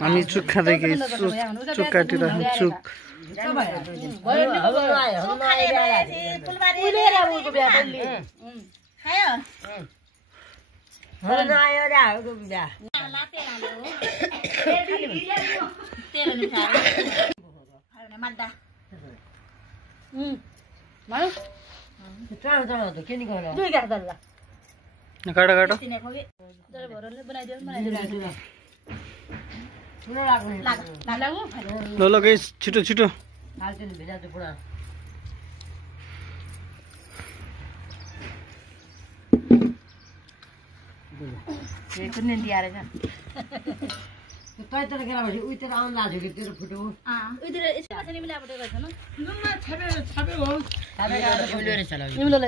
हामी चुक खाँदै के चुक काटिरहेको चुक काटो काटो ल ल गाइस छिटो छिटो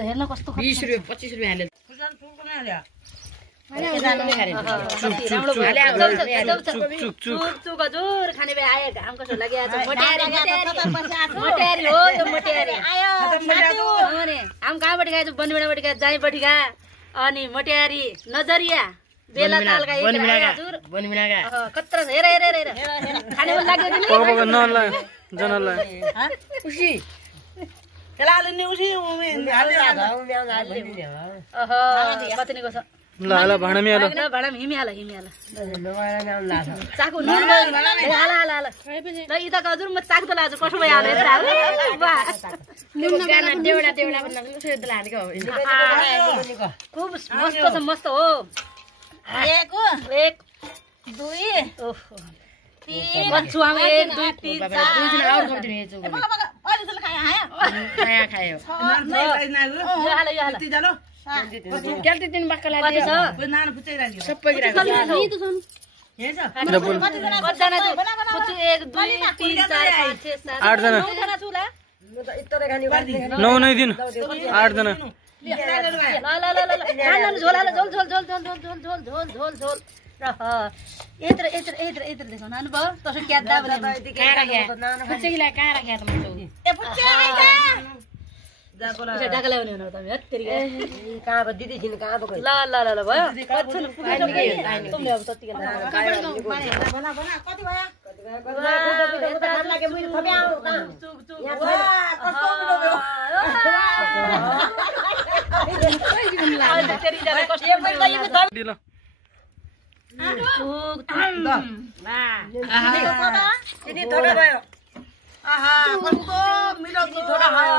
हेर्न कस्तो 20 रुपैयाँ 25 रुपैयाँ हजुर खाने भए आयो घाम कसो लागिरहेको छ मोटियारी हो यो मोटियारी आयो हाम कहाँबाट खाएछ बन्नीबाट खाए जाइबाट खा अनि मोटियारी नजरिया बेला तालका हजुर कत्रा हेर हेर हेर खाने मन लाग्यो कि नलाई जनलाई उसी त्यसलाई नि उसी कतिको छ ल ल भाँडामी हाल भाँडामा हिमिहाल चाकु नुन हाल हाल हाल ल यता हजुर म चाकु त लाग्छ कसो भइहाल्यो खुब मस्त छ मस्त हो एक दुई बच्चुआमा 1 2 3 4 नौ नै दिन 8 जना आहा कस्तो मिठो थोडा खायो